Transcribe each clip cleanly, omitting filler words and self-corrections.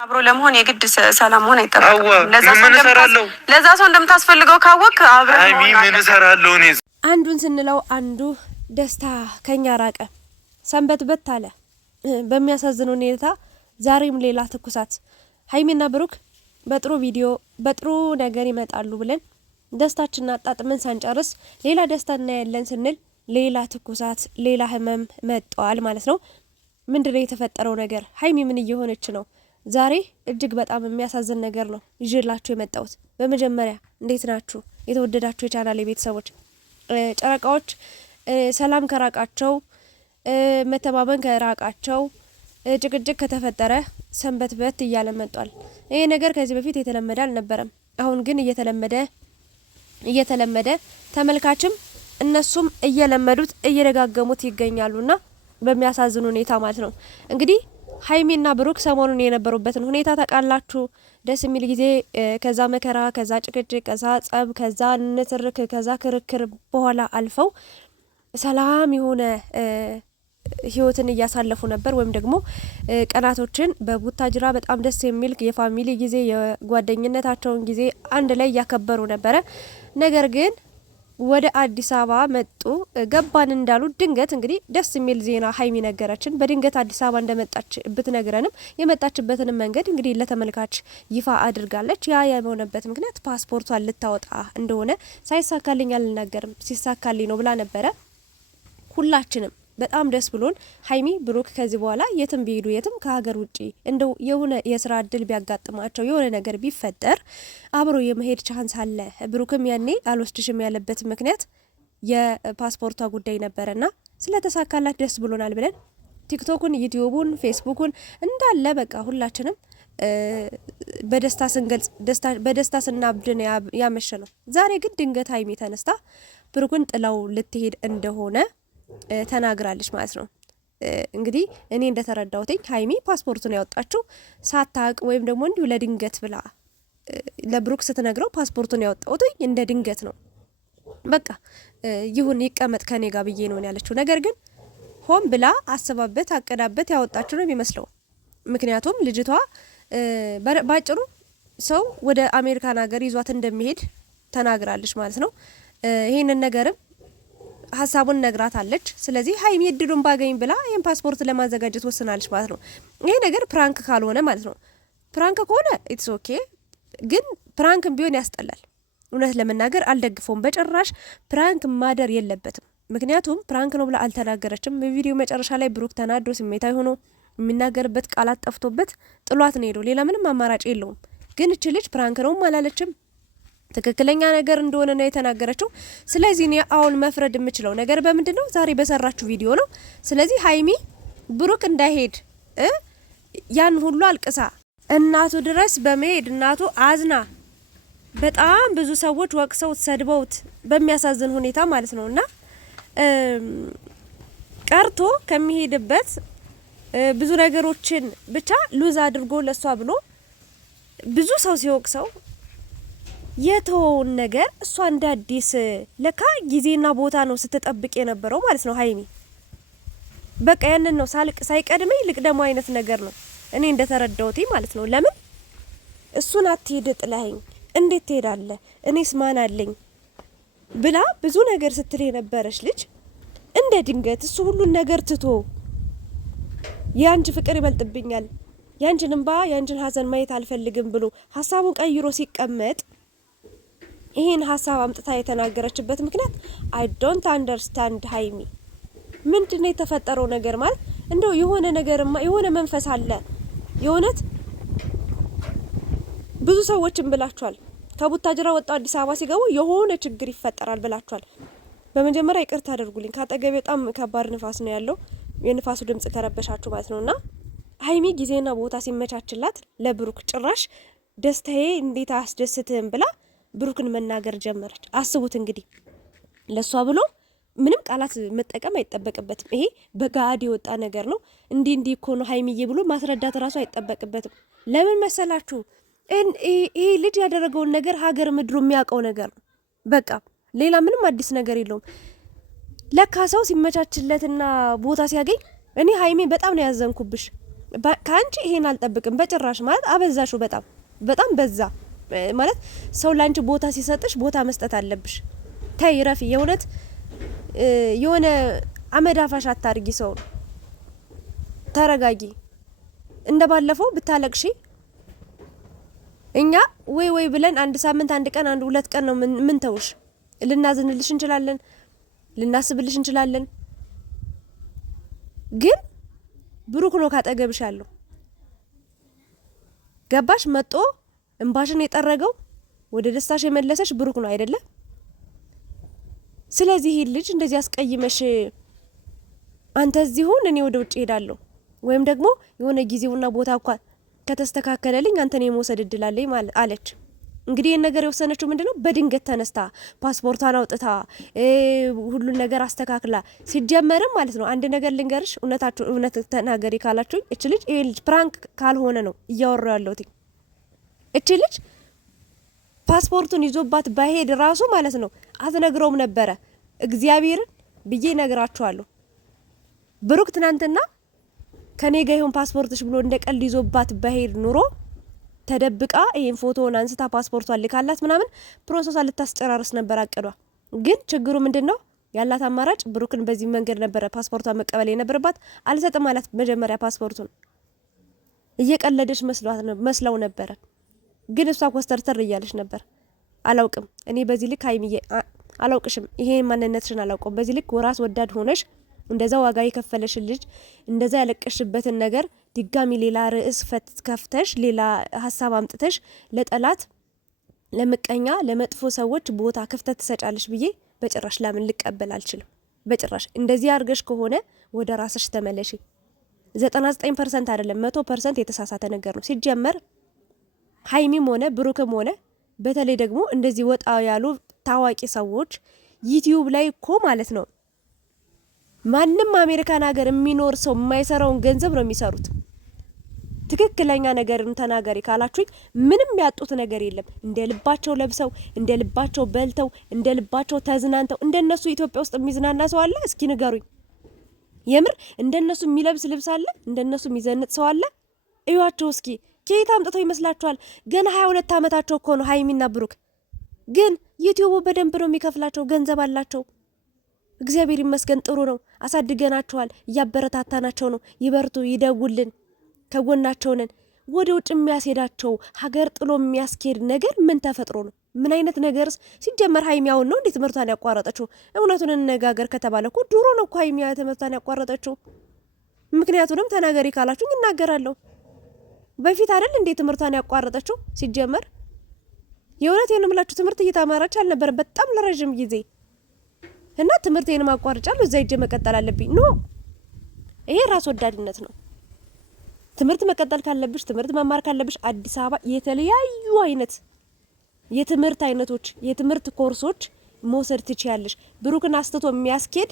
አብሮ ለመሆን የግድ ሰላም ሆነ አይጠበቅም። ለዛ ሰው እንደምታስፈልገው ካወቅ አብረን ምን እሰራለሁ እኔ። አንዱን ስንለው አንዱ ደስታ ከኛ ራቀ፣ ሰንበትበት አለ። በሚያሳዝን ሁኔታ ዛሬም ሌላ ትኩሳት። ሀይሚና ብሩክ በጥሩ ቪዲዮ በጥሩ ነገር ይመጣሉ ብለን ደስታችንን አጣጥመን ሳንጨርስ ሌላ ደስታ እናያለን ስንል ሌላ ትኩሳት፣ ሌላ ህመም መጥቷል ማለት ነው። ምንድነው የተፈጠረው ነገር? ሀይሚ ምን እየሆነች ነው? ዛሬ እጅግ በጣም የሚያሳዝን ነገር ነው ይዤላችሁ የመጣሁት። በመጀመሪያ እንዴት ናችሁ የተወደዳችሁ የቻናሌ ቤተሰቦች? ጨረቃዎች ሰላም ከራቃቸው፣ መተማመን ከራቃቸው፣ ጭቅጭቅ ከተፈጠረ ሰንበትበት እያለ መጥቷል። ይሄ ነገር ከዚህ በፊት የተለመደ አልነበረም። አሁን ግን እየተለመደ ተመልካችም እነሱም እየለመዱት እየደጋገሙት ይገኛሉና በሚያሳዝን ሁኔታ ማለት ነው። እንግዲህ ሀይሚና ብሩክ ሰሞኑን የነበሩበትን ሁኔታ ታውቃላችሁ። ደስ የሚል ጊዜ፣ ከዛ መከራ፣ ከዛ ጭቅጭቅ፣ ከዛ ጸብ፣ ከዛ ንትርክ፣ ከዛ ክርክር በኋላ አልፈው ሰላም የሆነ ህይወትን እያሳለፉ ነበር። ወይም ደግሞ ቀናቶችን በቡታጅራ በጣም ደስ የሚል የፋሚሊ ጊዜ፣ የጓደኝነታቸውን ጊዜ አንድ ላይ እያከበሩ ነበረ። ነገር ግን ወደ አዲስ አበባ መጡ። ገባን እንዳሉ ድንገት እንግዲህ ደስ የሚል ዜና ሀይሚ ነገረችን። በድንገት አዲስ አበባ እንደመጣች ብትነግረንም የመጣችበትንም መንገድ እንግዲህ ለተመልካች ይፋ አድርጋለች። ያ የሆነበት ምክንያት ፓስፖርቷን ልታወጣ እንደሆነ ሳይሳካልኝ አልናገርም ሲሳካልኝ ነው ብላ ነበረ። ሁላችንም በጣም ደስ ብሎን ሀይሚ ብሩክ ከዚህ በኋላ የትም ቢሄዱ የትም ከሀገር ውጪ እንደው የሆነ የስራ እድል ቢያጋጥማቸው የሆነ ነገር ቢፈጠር አብሮ የመሄድ ቻንስ አለ። ብሩክም ያኔ አልወስድሽም ያለበት ምክንያት የፓስፖርቷ ጉዳይ ነበረና ስለተሳካላት ደስ ብሎናል ብለን ቲክቶኩን፣ ዩቲዩቡን፣ ፌስቡኩን እንዳለ በቃ ሁላችንም በደስታ ስንገልጽ በደስታ ስናብድን ያመሸ ነው። ዛሬ ግን ድንገት ሀይሚ ተነስታ ብሩክን ጥላው ልትሄድ እንደሆነ ተናግራለች ማለት ነው። እንግዲህ እኔ እንደተረዳሁትኝ ሀይሚ ፓስፖርቱን ያወጣችው ሳታቅ ወይም ደግሞ እንዲሁ ለድንገት ብላ ለብሩክ ስትነግረው ፓስፖርቱን ያወጣሁትኝ እንደ ድንገት ነው፣ በቃ ይሁን ይቀመጥ ከኔ ጋር ብዬ ነው ያለችው። ነገር ግን ሆን ብላ አስባበት አቀዳበት ያወጣችው ነው የሚመስለው። ምክንያቱም ልጅቷ ባጭሩ ሰው ወደ አሜሪካን ሀገር ይዟት እንደሚሄድ ተናግራለች ማለት ነው። ይሄንን ነገርም ሀሳቡን ነግራታለች። ስለዚህ ሀይሚ እድሉን ባገኝ ብላ ይህን ፓስፖርት ለማዘጋጀት ወስናለች ማለት ነው። ይሄ ነገር ፕራንክ ካልሆነ ማለት ነው። ፕራንክ ከሆነ ኢትስ ኦኬ፣ ግን ፕራንክም ቢሆን ያስጠላል። እውነት ለመናገር አልደግፈውም በጭራሽ። ፕራንክ ማደር የለበትም። ምክንያቱም ፕራንክ ነው ብላ አልተናገረችም። በቪዲዮ መጨረሻ ላይ ብሩክ ተናዶ ስሜታዊ ሆኖ የሚናገርበት ቃላት ጠፍቶበት ጥሏት ነው ሄዶ፣ ሌላ ምንም አማራጭ የለውም። ግን እች ልጅ ፕራንክ ነውም አላለችም፣ ትክክለኛ ነገር እንደሆነ ነው የተናገረችው። ስለዚህ እኔ አሁን መፍረድ የምችለው ነገር በምንድን ነው? ዛሬ በሰራችሁ ቪዲዮ ነው። ስለዚህ ሀይሚ ብሩክ እንዳይሄድ ያን ሁሉ አልቅሳ እናቱ ድረስ በመሄድ እናቱ አዝና በጣም ብዙ ሰዎች ወቅሰውት ሰድበውት በሚያሳዝን ሁኔታ ማለት ነው እና ቀርቶ ከሚሄድበት ብዙ ነገሮችን ብቻ ሉዝ አድርጎ ለሷ ብሎ ብዙ ሰው ሲወቅሰው የተወውን ነገር እሷ እንደ አዲስ ለካ ጊዜና ቦታ ነው ስትጠብቅ የነበረው ማለት ነው። ሀይሚ በቃ ያንን ነው ሳይቀድመኝ ልቅደሙ አይነት ነገር ነው እኔ እንደተረዳሁት ማለት ነው። ለምን እሱን አትሄድ ጥለኸኝ እንዴት ትሄዳለህ? እኔስ ማን አለኝ ብላ ብዙ ነገር ስትል የነበረች ልጅ እንደ ድንገት እሱ ሁሉን ነገር ትቶ ያንቺ ፍቅር ይበልጥብኛል፣ ያንቺን እንባ ያንቺን ሀዘን ማየት አልፈልግም ብሎ ሀሳቡን ቀይሮ ሲቀመጥ ይሄን ሀሳብ አምጥታ የተናገረችበት ምክንያት አይ ዶንት አንደርስታንድ። ሀይሚ ምንድነው የተፈጠረው ነገር? ማለት እንደው የሆነ ነገርማ የሆነ መንፈስ አለ። የሆነት ብዙ ሰዎችን ብላችኋል። ከቡታጅራ ወጣው አዲስ አበባ ሲገቡ የሆነ ችግር ይፈጠራል ብላችኋል። በመጀመሪያ ይቅርታ አድርጉልኝ፣ ካጠገቤ በጣም ከባድ ንፋስ ነው ያለው። የንፋሱ ድምጽ ከረበሻችሁ ማለት ነውና ሀይሚ ጊዜና ቦታ ሲመቻችላት ለብሩክ ጭራሽ ደስታዬ እንዴት አያስደስትህም ብላ ብሩክን መናገር ጀመረች። አስቡት እንግዲህ ለሷ ብሎ ምንም ቃላት መጠቀም አይጠበቅበትም። ይሄ በጋድ የወጣ ነገር ነው። እንዲህ እኮ ነው ሀይሚዬ ብሎ ማስረዳት ራሱ አይጠበቅበትም። ለምን መሰላችሁ? ይሄ ልጅ ያደረገውን ነገር ሀገር ምድሩ የሚያውቀው ነገር ነው። በቃ ሌላ ምንም አዲስ ነገር የለውም። ለካ ሰው ሲመቻችለትና ቦታ ሲያገኝ እኔ ሀይሜ በጣም ነው ያዘንኩብሽ። ካንቺ ይሄን አልጠብቅም በጭራሽ። ማለት አበዛሽው፣ በጣም በዛ ማለት። ሰው ላንቺ ቦታ ሲሰጥሽ ቦታ መስጠት አለብሽ። ተይ ረፊ፣ የእውነት የሆነ አመዳፋሽ አታርጊ ሰው። ተረጋጊ። እንደ ባለፈው ብታለቅሺ እኛ ወይ ብለን አንድ ሳምንት አንድ ቀን አንድ ሁለት ቀን ነው ምን ተውሽ። ልናዝንልሽ እንችላለን፣ ልናስብልሽ እንችላለን። ግን ብሩክ ነው ካጠገብሽ ያለው። ገባሽ? መጦ እንባሽን የጠረገው ወደ ደስታሽ የመለሰሽ ብሩክ ነው አይደለ? ስለዚህ ይሄ ልጅ እንደዚህ አስቀይመሽ አንተ እዚህ ሁን እኔ ወደ ውጭ ሄዳለሁ ወይም ደግሞ የሆነ ጊዜውና ቦታ እንኳን ከተስተካከለልኝ አንተን የመውሰድ እድል አለኝ አለች። እንግዲህ ይህን ነገር የወሰነችው ምንድነው? በድንገት ተነስታ ፓስፖርቷን አውጥታ ሁሉን ነገር አስተካክላ ሲጀመርም ማለት ነው። አንድ ነገር ልንገርሽ፣ እውነት ተናገሪ ካላችሁኝ እች ልጅ ይሄ ልጅ ፕራንክ ካልሆነ ነው እያወራሁ ያለሁት። እች ልጅ ፓስፖርቱን ይዞባት ባሄድ ራሱ ማለት ነው አትነግረውም ነበረ። እግዚአብሔርን ብዬ ነግራችኋለሁ። ብሩክ ትናንትና ከኔ ጋር ይሁን ፓስፖርትሽ ብሎ እንደ ቀልድ ይዞባት ባሄድ ኑሮ ተደብቃ ይሄን ፎቶውን አንስታ ፓስፖርቷን ልካላት ምናምን ፕሮሰሷን ልታስጨራርስ ነበር አቅዷ። ግን ችግሩ ምንድነው? ያላት አማራጭ ብሩክን በዚህ መንገድ ነበረ ፓስፖርቷን መቀበል የነበረባት። አልሰጥም አላት መጀመሪያ ፓስፖርቱን። እየቀለደች መስለው ነበረ። ግን እሷ ኮስተርተር እያለች ነበር። አላውቅም እኔ በዚህ ልክ ሀይሚዬ አላውቅሽም፣ ይሄ ማንነትሽን አላውቀውም። በዚህ ልክ ወራስ ወዳድ ሆነሽ እንደዛ ዋጋ የከፈለሽ ልጅ እንደዛ ያለቀሽበትን ነገር ድጋሚ ሌላ ርዕስ ከፍተሽ ሌላ ሀሳብ አምጥተሽ ለጠላት፣ ለምቀኛ፣ ለመጥፎ ሰዎች ቦታ ክፍተት ትሰጫለሽ ብዬ በጭራሽ ላምን ልቀበል አልችልም። በጭራሽ እንደዚህ አድርገሽ ከሆነ ወደ ራስሽ ተመለሺ። 99% አይደለም 100% የተሳሳተ ነገር ነው። ሲጀመር ሀይሚም ሆነ ብሩክም ሆነ በተለይ ደግሞ እንደዚህ ወጣ ያሉ ታዋቂ ሰዎች ዩቲዩብ ላይ እኮ ማለት ነው ማንም አሜሪካን ሀገር የሚኖር ሰው የማይሰራውን ገንዘብ ነው የሚሰሩት። ትክክለኛ ነገርን ተናገሪ ካላችሁኝ ምንም ያጡት ነገር የለም። እንደ ልባቸው ለብሰው፣ እንደ ልባቸው በልተው፣ እንደ ልባቸው ተዝናንተው። እንደነሱ ኢትዮጵያ ውስጥ የሚዝናና ሰው አለ? እስኪ ንገሩኝ። የምር እንደነሱ የሚለብስ ልብስ አለ? እንደነሱ የሚዘንጥ ሰው አለ? እዩዋቸው እስኪ። ከየት አምጥተው ይመስላችኋል? ገና 22 ዓመታቸው እኮ ነው ሀይሚና ብሩክ። ግን ዩቲዩቡ በደንብ ነው የሚከፍላቸው፣ ገንዘብ አላቸው። እግዚአብሔር ይመስገን ጥሩ ነው። አሳድገናቸዋል፣ እያበረታታናቸው ነው። ይበርቱ፣ ይደጉልን፣ ከጎናቸው ነን። ወደ ውጭ የሚያስሄዳቸው ሀገር ጥሎ የሚያስኬድ ነገር ምን ተፈጥሮ ነው? ምን አይነት ነገርስ? ሲጀመር ሀይሚያውን ነው እንዴ ትምህርቷን ያቋረጠችው? እውነቱን እንነጋገር ከተባለ እኮ ድሮ ነው እኮ ሀይሚያ ትምህርቷን ያቋረጠችው። ምክንያቱንም ተናገሪ ካላችሁኝ እናገራለሁ። በፊት አይደል እንዴ ትምህርቷን ያቋረጠችው? ሲጀመር የእውነቴን ነው የምላችሁ፣ ትምህርት እየተማረች አልነበረ በጣም ለረጅም ጊዜ እና ትምህርቴንም አቋርጫለሁ እዛ ሄጄ መቀጠል አለብኝ። ኖ ይሄ ራስ ወዳድነት ነው። ትምህርት መቀጠል ካለብሽ፣ ትምህርት መማር ካለብሽ አዲስ አበባ የተለያዩ አይነት የትምህርት አይነቶች፣ የትምህርት ኮርሶች መውሰድ ትችያለሽ። ብሩክን አስተቶ የሚያስኬድ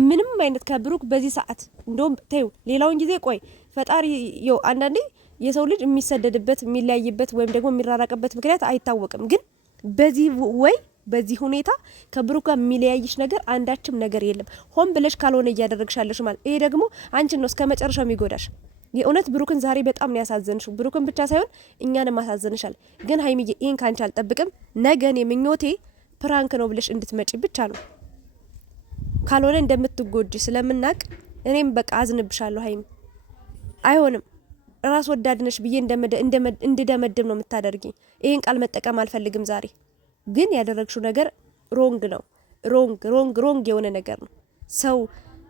ምንም አይነት ከብሩክ በዚህ ሰዓት እንደውም ተይው፣ ሌላውን ጊዜ ቆይ ፈጣሪ ይው። አንዳንዴ የሰው ልጅ የሚሰደድበት የሚለያይበት ወይም ደግሞ የሚራራቅበት ምክንያት አይታወቅም። ግን በዚህ ሁኔታ ከብሩክ ጋር የሚለያይሽ ነገር አንዳችም ነገር የለም። ሆን ብለሽ ካልሆነ እያደረግሻለሽ ማለት ይሄ ደግሞ አንቺን ነው እስከ መጨረሻው የሚጎዳሽ። የእውነት ብሩክን ዛሬ በጣም ነው ያሳዘንሽው። ብሩክን ብቻ ሳይሆን እኛንም አሳዘንሻል። ግን ሀይሚዬ ይሄን ካንቺ አልጠብቅም። ነገ እኔ ምኞቴ ፕራንክ ነው ብለሽ እንድትመጪ ብቻ ነው። ካልሆነ እንደምትጎጂ ስለምናቅ እኔም በቃ አዝንብሻለሁ ሀይሚ። አይሆንም፣ ራስ ወዳድነሽ ብዬ እንድደመድም ነው የምታደርጊ። ይሄን ቃል መጠቀም አልፈልግም ዛሬ። ግን ያደረግሽው ነገር ሮንግ ነው። ሮንግ የሆነ ነገር ነው። ሰው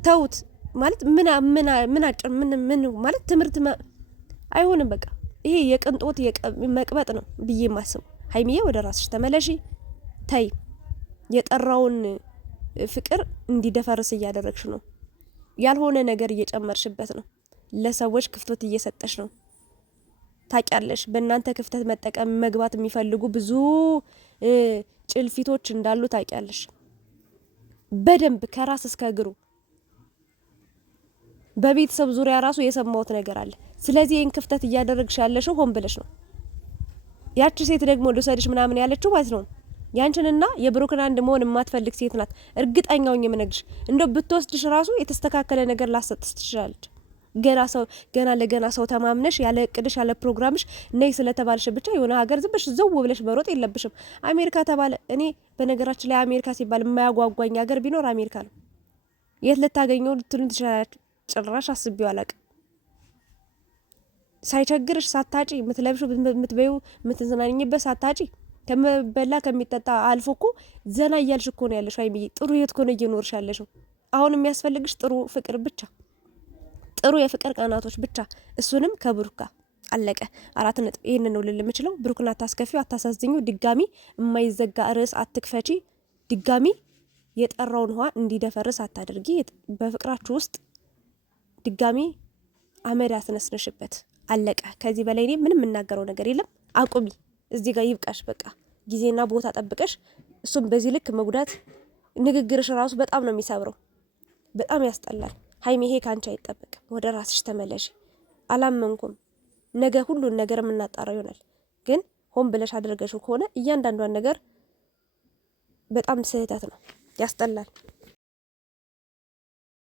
ተውት ማለት ምን ማለት ትምህርት አይሆንም። በቃ ይሄ የቅንጦት መቅበጥ ነው ብዬ ማስብ። ሀይሚዬ ወደ ራስሽ ተመለሺ። ተይ፣ የጠራውን ፍቅር እንዲደፈርስ እያደረግሽ ነው። ያልሆነ ነገር እየጨመርሽበት ነው። ለሰዎች ክፍተት እየሰጠሽ ነው። ታውቂያለሽ፣ በእናንተ ክፍተት መጠቀም መግባት የሚፈልጉ ብዙ ጭልፊቶች እንዳሉ ታውቂያለሽ በደንብ ከራስ እስከ እግሩ። በቤተሰብ ዙሪያ ራሱ የሰማሁት ነገር አለ። ስለዚህ ይህን ክፍተት እያደረግሽ ያለሽው ሆን ብለሽ ነው። ያቺ ሴት ደግሞ ልውሰድሽ ምናምን ያለችው ማለት ነው ያንቺንና የብሩክን አንድ መሆን የማትፈልግ ሴት ናት። እርግጠኛው የምነግርሽ እንደው ብትወስድሽ ራሱ የተስተካከለ ነገር ላሰጥሽ ትችላለች። ገና ለገና ሰው ተማምነሽ ያለ እቅድሽ ያለ ፕሮግራምሽ ነይ ስለተባልሽ ብቻ የሆነ ሀገር ዝም ብለሽ ዘው ብለሽ መሮጥ የለብሽም። አሜሪካ ተባለ እኔ በነገራችን ላይ አሜሪካ ሲባል የማያጓጓኝ ሀገር ቢኖር አሜሪካ ነው። የት ልታገኘው ልትሉን ትችላላችሁ። ጭራሽ አስቤው አላቅም። ሳይቸግርሽ ሳታጪ የምትለብሹ የምትበዩ የምትዝናኝበት ሳታጪ ከመበላ ከሚጠጣ አልፎ እኮ ዘና እያልሽ እኮ ነው ያለሽው። ሀይሚዬ ጥሩ ህይወት እኮ ነው እየኖርሽ ያለሽው። አሁን የሚያስፈልግሽ ጥሩ ፍቅር ብቻ፣ ጥሩ የፍቅር ቀናቶች ብቻ፣ እሱንም ከብሩክ ጋር አለቀ። 4 ነጥብ። ይሄን ነው ልል የምችለው። ብሩክን አታስከፊው፣ አታሳዝኙ። ድጋሚ የማይዘጋ ርዕስ አትክፈቺ። ድጋሚ የጠራውን ውሃ እንዲደፈርስ አታደርጊ። በፍቅራችሁ ውስጥ ድጋሚ አመድ አትነስነሽበት። አለቀ። ከዚህ በላይ እኔ ምንም የምናገረው ነገር የለም። አቁሚ። እዚህ ጋር ይብቃሽ። በቃ ጊዜና ቦታ ጠብቀሽ እሱም በዚህ ልክ መጉዳት፣ ንግግርሽ ራሱ በጣም ነው የሚሰብረው። በጣም ያስጠላል። ሀይሚ ይሄ ካንቺ አይጠበቅም። ወደ ራስሽ ተመለሽ። አላመንኩም። ነገ ሁሉን ነገር የምናጣራው ይሆናል። ግን ሆን ብለሽ አድርገሽው ከሆነ እያንዳንዷን ነገር በጣም ስህተት ነው። ያስጠላል።